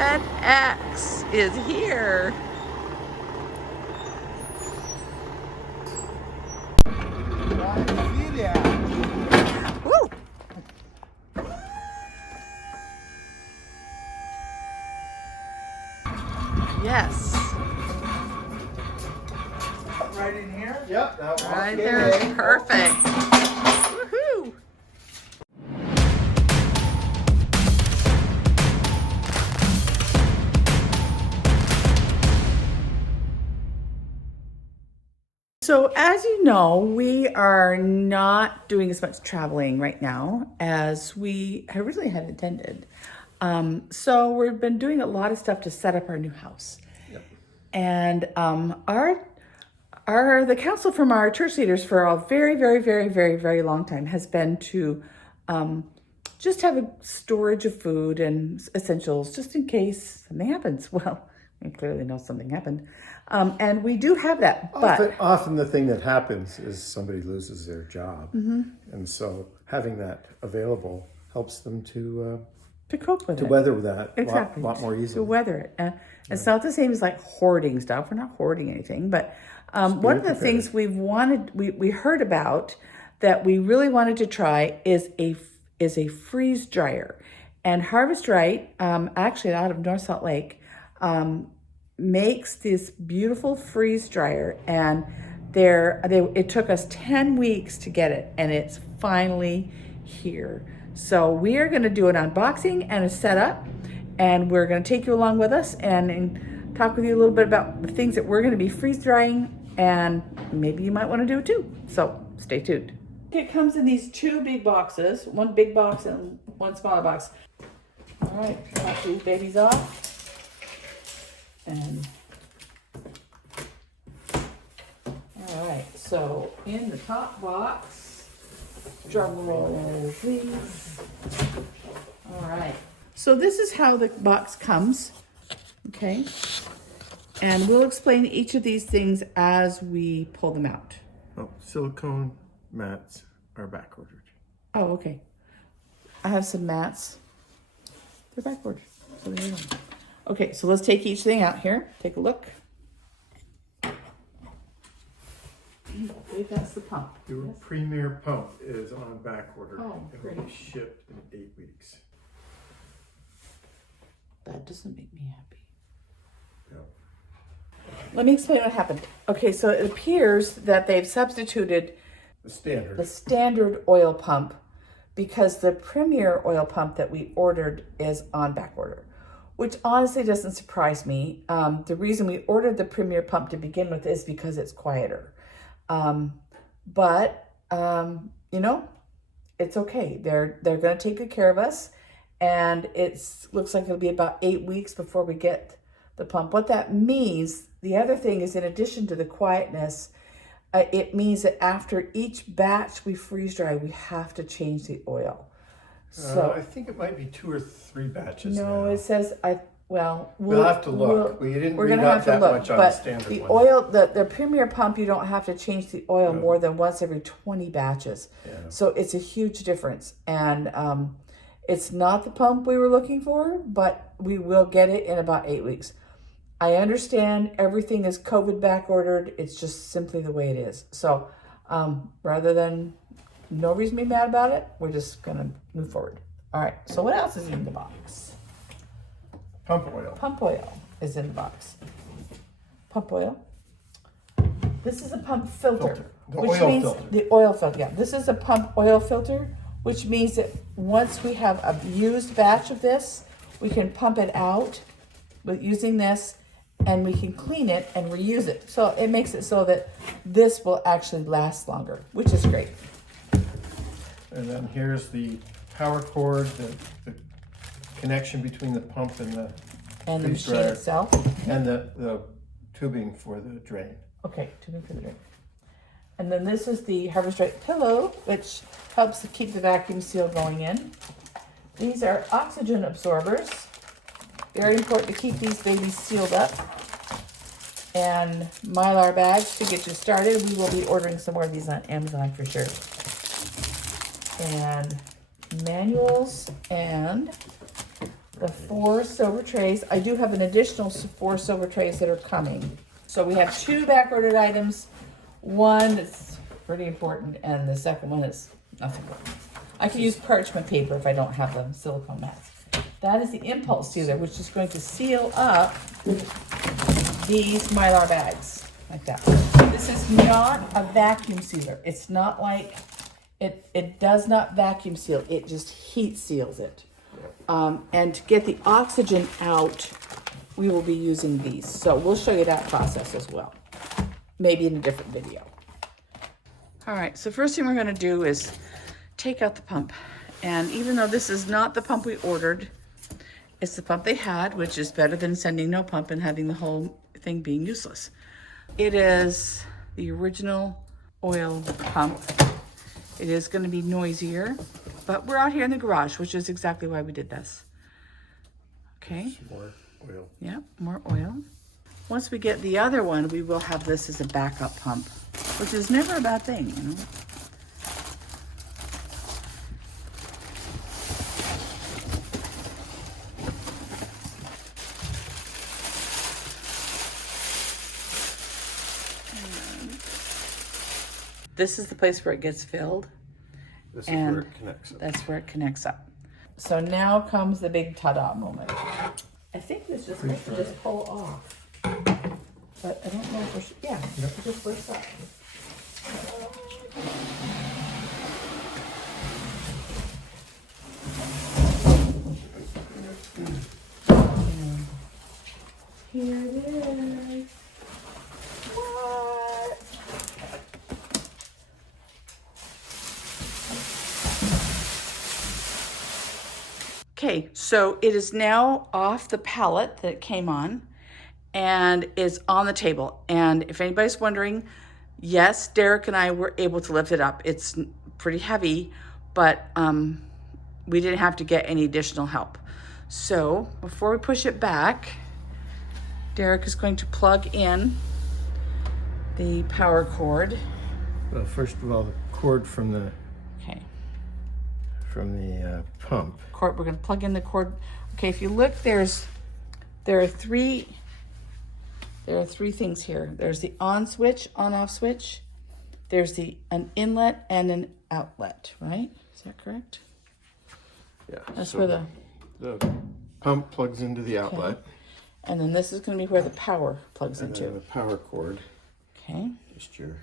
FedEx is here. Woo! Yes. Right in here? Yep, that one. Right there is perfect. Woohoo! So as you know, we are not doing as much traveling right now as we originally had intended. So we've been doing a lot of stuff to set up our new house. Yep. And the counsel from our church leaders for a very long time has been to just have a storage of food and essentials just in case something happens. Well, we clearly know something happened. And we do have that, but Often the thing that happens is somebody loses their job. And so having that available helps them to cope with it. weather that Exactly. a lot more easily. To weather it. And it's not the same as like hoarding stuff. We're not hoarding anything, but one of the things we heard about that we really wanted to try is a freeze dryer. And HarvestRight, actually out of North Salt Lake, makes this beautiful freeze dryer, and it took us 10 weeks to get it, and it's finally here. So we are going to do an unboxing and a setup, and we're going to take you along with us and talk with you a little bit about the things that we're going to be freeze drying, and maybe you might want to do it too. So stay tuned. It comes in these two big boxes, one big box and one smaller box. All right, pop these babies off. And all right, so in the top box, drum roll please. All right, so this is how the box comes, okay? And we'll explain each of these things as we pull them out. Oh, silicone mats are back ordered. Oh, okay. I have some mats. They're back ordered. So there you go. Okay, so let's take each thing out here. Take a look. I believe that's the pump. Your premier pump is on back order. Oh, It great. will be shipped in 8 weeks. That doesn't make me happy. Yep. Let me explain what happened. Okay, so it appears that they've substituted The standard oil pump because the premier oil pump that we ordered is on back order, which honestly doesn't surprise me. The reason we ordered the premier pump to begin with is because it's quieter. But you know, it's okay. They're going to take good care of us, and looks like it'll be about 8 weeks before we get the pump. What that means, the other thing is, in addition to the quietness, it means that after each batch we freeze dry, we have to change the oil. So I think it might be 2 or 3 batches no, now. it says We'll have to look. We didn't we're read gonna out have to that look, much on but the standard the one. oil, the premier pump, you don't have to change the oil more than once every 20 batches. Yeah. So it's a huge difference, and it's not the pump we were looking for, but we will get it in about 8 weeks. I understand everything is COVID back ordered. It's just simply the way it is. So rather than no reason to be mad about it, we're just gonna move forward. All right, so what else is in the box? Pump oil. Pump oil is in the box. Pump oil. This is a pump filter. The which oil means filter. The oil filter, yeah. This is a pump oil filter, which means that once we have a used batch of this, we can pump it out with using this, and we can clean it and reuse it. So it makes it so that this will actually last longer, which is great. And then here's the power cord, the connection between the pump and the freeze machine dryer, itself. and the tubing for the drain. Okay, tubing for the drain. And then this is the HarvestRight pillow, which helps to keep the vacuum seal going in. These are oxygen absorbers. Very important to keep these babies sealed up. And Mylar bags to get you started. We will be ordering some more of these on Amazon for sure. And manuals and the 4 silver trays. I do have an additional 4 silver trays that are coming. So we have 2 back-ordered items. One is pretty important, and the second one is nothing. I can use parchment paper if I don't have the silicone mats. That is the impulse sealer, which is going to seal up these Mylar bags like that. This is not a vacuum sealer. It's not like, it does not vacuum seal. It just heat seals it. And to get the oxygen out, we will be using these. So we'll show you that process as well, maybe in a different video. All right, so first thing we're gonna do is take out the pump. And even though this is not the pump we ordered, it's the pump they had, which is better than sending no pump and having the whole thing being useless. It is the original oil pump. It is gonna be noisier, but we're out here in the garage, which is exactly why we did this. Okay. More oil. Yeah, more oil. Once we get the other one, we will have this as a backup pump, which is never a bad thing, you know. This is the place where it gets filled. This is where it connects up. That's where it connects up. So now comes the big ta-da moment. I think this just makes it just pull off. But I don't know if we should, yeah, it just works up. Here it is. What? Okay, so it is now off the pallet that it came on and is on the table. And if anybody's wondering, yes, Derek and I were able to lift it up. It's pretty heavy, but we didn't have to get any additional help. So before we push it back, Derek is going to plug in the power cord. Well, first of all, the cord from the Okay. Pump. Cord, we're going to plug in the cord. Okay, if you look, there are three things here. There's the on switch, on off switch. There's an inlet and an outlet, right? Is that correct? Yeah. That's so where the pump plugs into the outlet. Okay. And then this is going to be where the power plugs And into. then the power cord. Okay. Just your.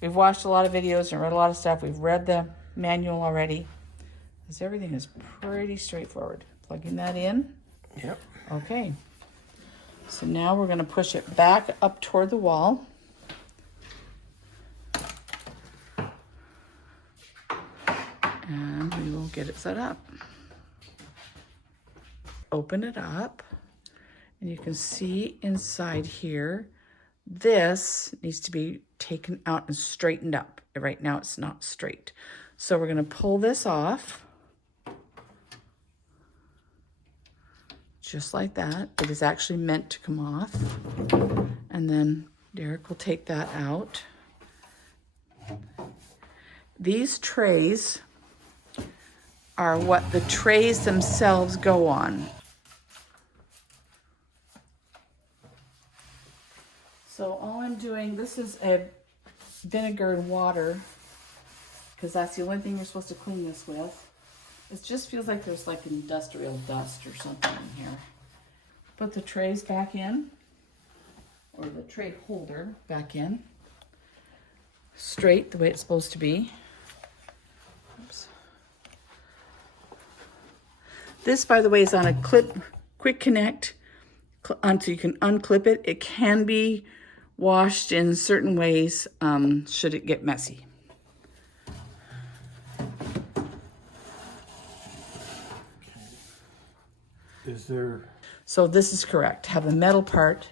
We've watched a lot of videos and read a lot of stuff. We've read the manual already. Because everything is pretty straightforward. Plugging that in. Yep. Okay. So now we're going to push it back up toward the wall. And we will get it set up. Open it up. And you can see inside here, this needs to be taken out and straightened up. Right now it's not straight. So we're going to pull this off. Just like that. It is actually meant to come off. And then Derek will take that out. These trays are what the trays themselves go on. So all I'm doing, this is a vinegar and water, because that's the only thing you're supposed to clean this with. It just feels like there's like industrial dust or something in here. Put the trays back in, or the tray holder back in, straight the way it's supposed to be. Oops. This, by the way, is on a quick connect, so you can unclip it. It can be washed in certain ways should it get messy. Is there? So this is correct. Have the metal part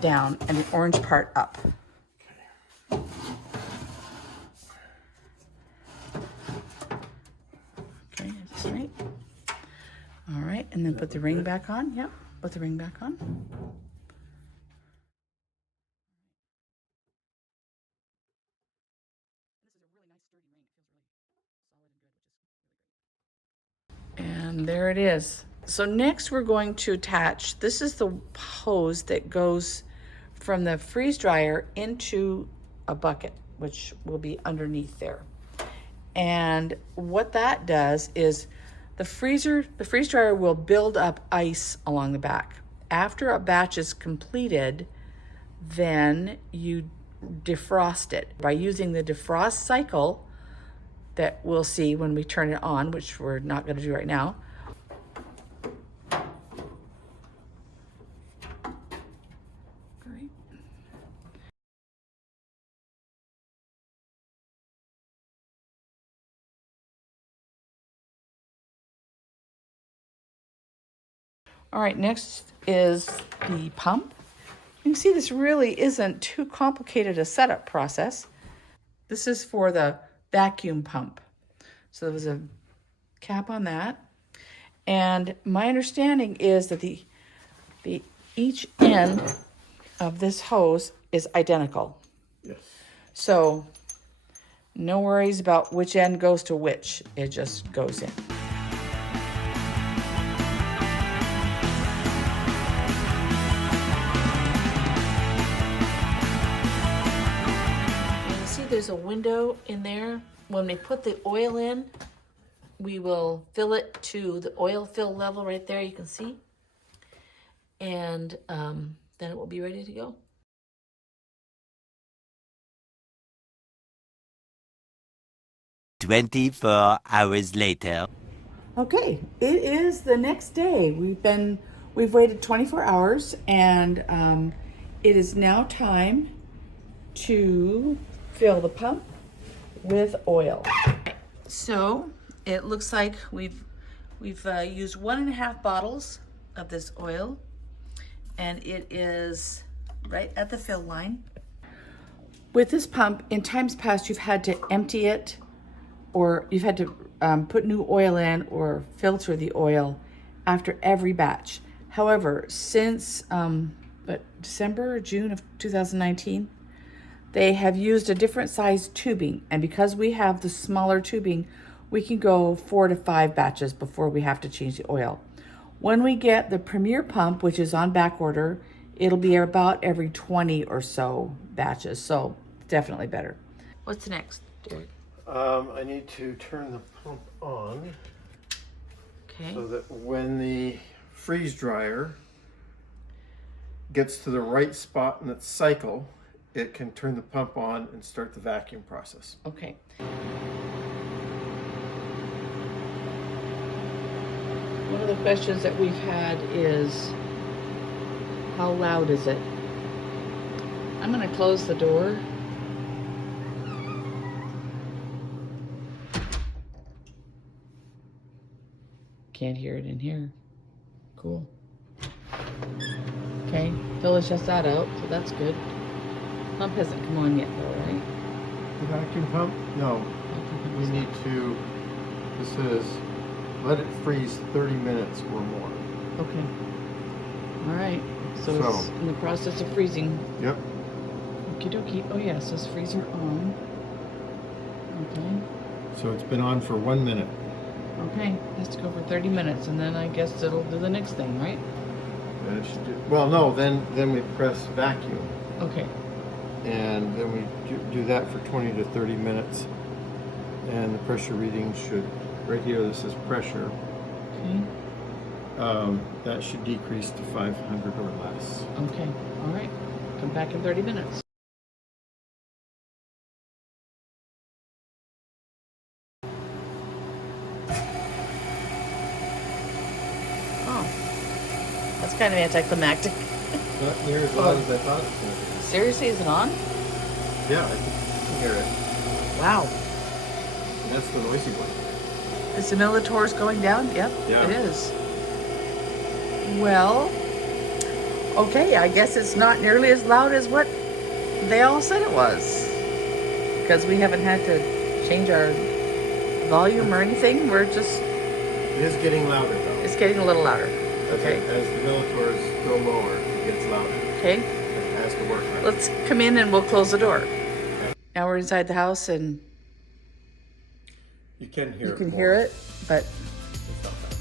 down and the orange part up. Okay, that's right. All right, and then put the ring back on. Yep, put the ring back on. And there it is. So next we're going to attach, this is the hose that goes from the freeze dryer into a bucket, which will be underneath there. And what that does is the freeze dryer will build up ice along the back. After a batch is completed, then you defrost it by using the defrost cycle that we'll see when we turn it on, which we're not going to do right now. Great. All right, next is the pump. You can see this really isn't too complicated a setup process. This is for the vacuum pump. So there was a cap on that. And my understanding is that the each end of this hose is identical. Yes. So no worries about which end goes to which. It just goes in. You see there's a window in there. When we put the oil in, we will fill it to the oil fill level right there, you can see. And then it will be ready to go. Hours later. Okay, it is the next day. We've waited 24 hours, and it is now time to fill the pump with oil. So it looks like we've used 1.5 bottles of this oil, and it is right at the fill line. With this pump, in times past, you've had to empty it, or you've had to put new oil in or filter the oil after every batch. However, since December or June of 2019, they have used a different size tubing. And because we have the smaller tubing, we can go 4 to 5 batches before we have to change the oil. When we get the Premier pump, which is on back order, it'll be about every 20 or so batches. So definitely better. What's next, Derek? I need to turn the pump on. Okay. So that when the freeze dryer gets to the right spot in its cycle, it can turn the pump on and start the vacuum process. Okay. One of the questions that we've had is, how loud is it? I'm going to close the door. Can't hear it in here. Cool. Okay, Phil has just that out, so that's good. Pump hasn't come on yet though, right? The vacuum pump? No. We need to, this says, let it freeze 30 minutes or more. Okay. All right. So it's in the process of freezing. Yep. Okie dokie. Oh yeah, it says freezer on. Okay. So it's been on for 1 minute. Okay, it has to go for 30 minutes, and then I guess it'll do the next thing, right? And it should do, well, no, then we press vacuum. Okay. And then we do that for 20 to 30 minutes. And the pressure reading should, right here, this is pressure. Okay. That should decrease to 500 or less. Okay. All right. Come back in 30 minutes. Oh. That's kind of anticlimactic. Not near as loud as I thought it was going to be. Seriously, is it on? Yeah, I can hear it. Wow. That's the noisy one. Is the Militaur's going down? Yep, Yeah. it is. Well, okay, I guess it's not nearly as loud as what they all said it was. Because we haven't had to change our volume or anything. We're just... It is getting louder though. It's getting a little louder. Okay. As the Militaurs go lower, it gets louder. Okay. It has to work right. Let's come in and we'll close the door. Now we're inside the house and You can hear it. you can hear it, but It's not bad.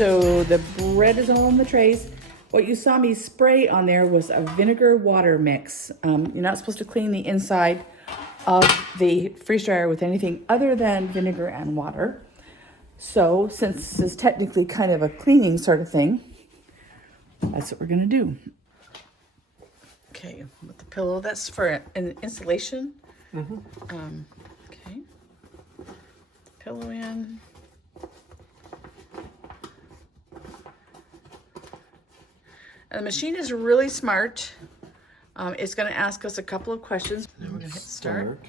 So the bread is all in the trays. What you saw me spray on there was a vinegar water mix. You're not supposed to clean the inside of the freeze dryer with anything other than vinegar and water. So since this is technically kind of a cleaning sort of thing, that's what we're gonna do. Okay, with the pillow, that's for an insulation. Okay, pillow in. And the machine is really smart. It's gonna ask us a couple of questions. Then we're gonna hit start.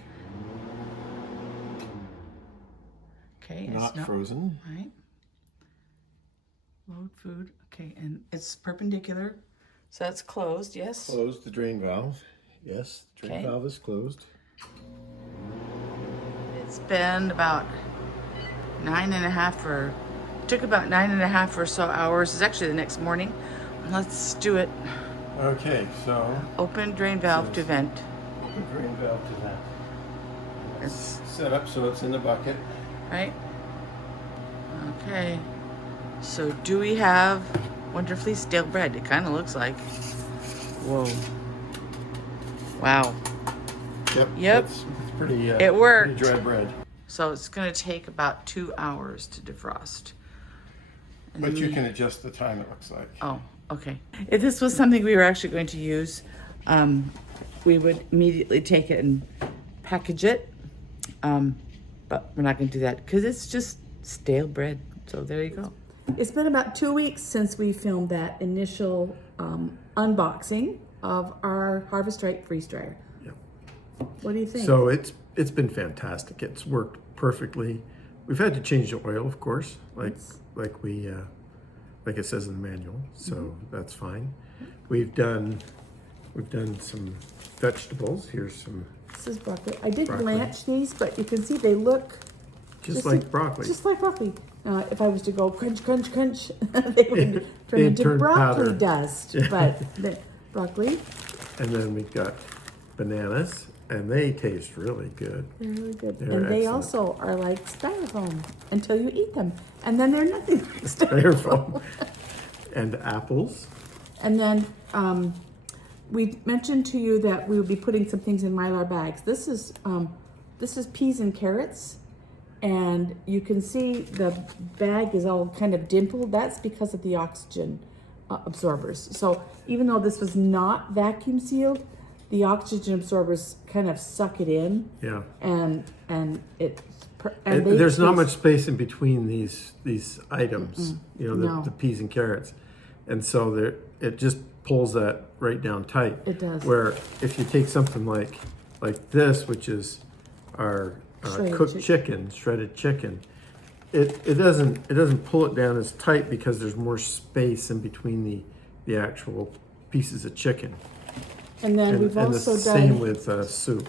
Okay, Not frozen. Right. Load food. Okay, and it's perpendicular. So that's closed, yes? Closed the drain valve. Yes, the drain valve is closed. It's been about took about 9.5 or so hours. It's actually the next morning. Let's do it. Okay, so Open drain valve to vent. open drain valve to that. It's Set up so it's in the bucket. right. Okay. So do we have wonderfully stale bread? It kind of looks like. Whoa. Wow. Yep. It's pretty. It worked. Pretty dry bread. So it's going to take about 2 hours to defrost. And But you can adjust the time. It looks like. Oh, okay. If this was something we were actually going to use, we would immediately take it and package it. But we're not going to do that because it's just stale bread. So there you go. It's been about 2 weeks since we filmed that initial unboxing of our HarvestRight Freeze Dryer. Yep. What do you think? So it's been fantastic. It's worked perfectly. We've had to change the oil, of course, like it says in the manual. So that's fine. We've done some vegetables. Here's some. This is broccoli. I did Broccoli. blanch these, but you can see they look Just like broccoli. Just like broccoli. If I was to go crunch, crunch, crunch, they would turn They'd into turn broccoli powder. dust. But the broccoli, And then we've got bananas, and they taste really good. they're really good. They're and they excellent. also are like styrofoam until you eat them. And then they're nothing like Styrofoam. And apples. And then we mentioned to you that we would be putting some things in Mylar bags. This is peas and carrots. And you can see the bag is all kind of dimpled. That's because of the oxygen absorbers. So even though this was not vacuum sealed, the oxygen absorbers kind of suck it in. Yeah. And There's not much space in between these items. You know, No. the peas and carrots, and so it just pulls that right down tight. It does. Where if you take something like this, which is our Shredded cooked shredded chicken, it doesn't pull it down as tight because there's more space in between the actual pieces of chicken. And then we've And the also same done, with soup.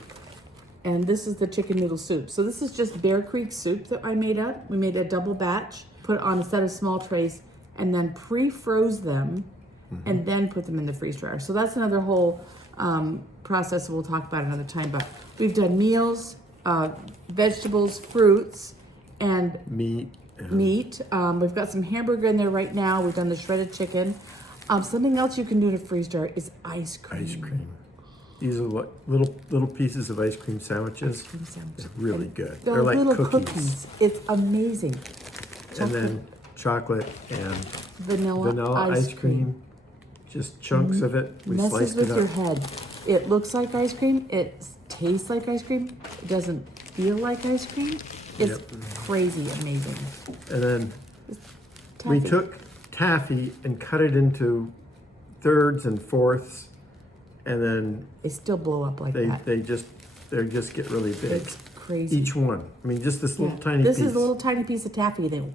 and this is the chicken noodle soup. So this is just Bear Creek soup that I made up. We made a double batch, put it on a set of small trays, and then pre-froze them, and then put them in the freeze dryer. So that's another whole process that we'll talk about another time. But we've done meals, vegetables, fruits, and Meat. meat. We've got some hamburger in there right now. We've done the shredded chicken. Something else you can do in a freeze dryer is ice cream. Ice cream. These are little pieces of ice cream sandwiches. Ice cream sandwich. They're really good. They're They're like little cookies. It's amazing. And then chocolate and Vanilla ice cream. Just chunks of it. We Messes sliced with it your up. head. It looks like ice cream. It tastes like ice cream. It doesn't feel like ice cream. It's crazy amazing. And then we Taffy. took taffy and cut it into thirds and fourths, and then They still blow up like that. they just get really big. It's crazy. Each one. I mean, just this little Yeah. tiny This piece. is a little tiny piece of taffy. And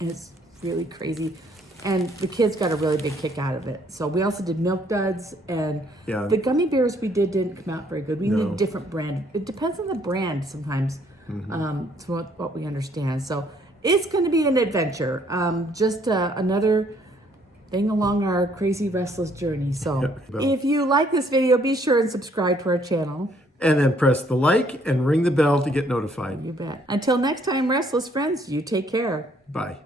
it's really crazy. And the kids got a really big kick out of it. So we also did milk duds, and Yeah. the gummy bears we didn't come out very good. We need No. a different brand. It depends on the brand sometimes, to what we understand. So it's going to be an adventure. Just another thing along our crazy restless journey. So Yeah. if you like this video, be sure and subscribe to our channel. And then press the like and ring the bell to get notified. You bet. Until next time, restless friends, you take care. Bye.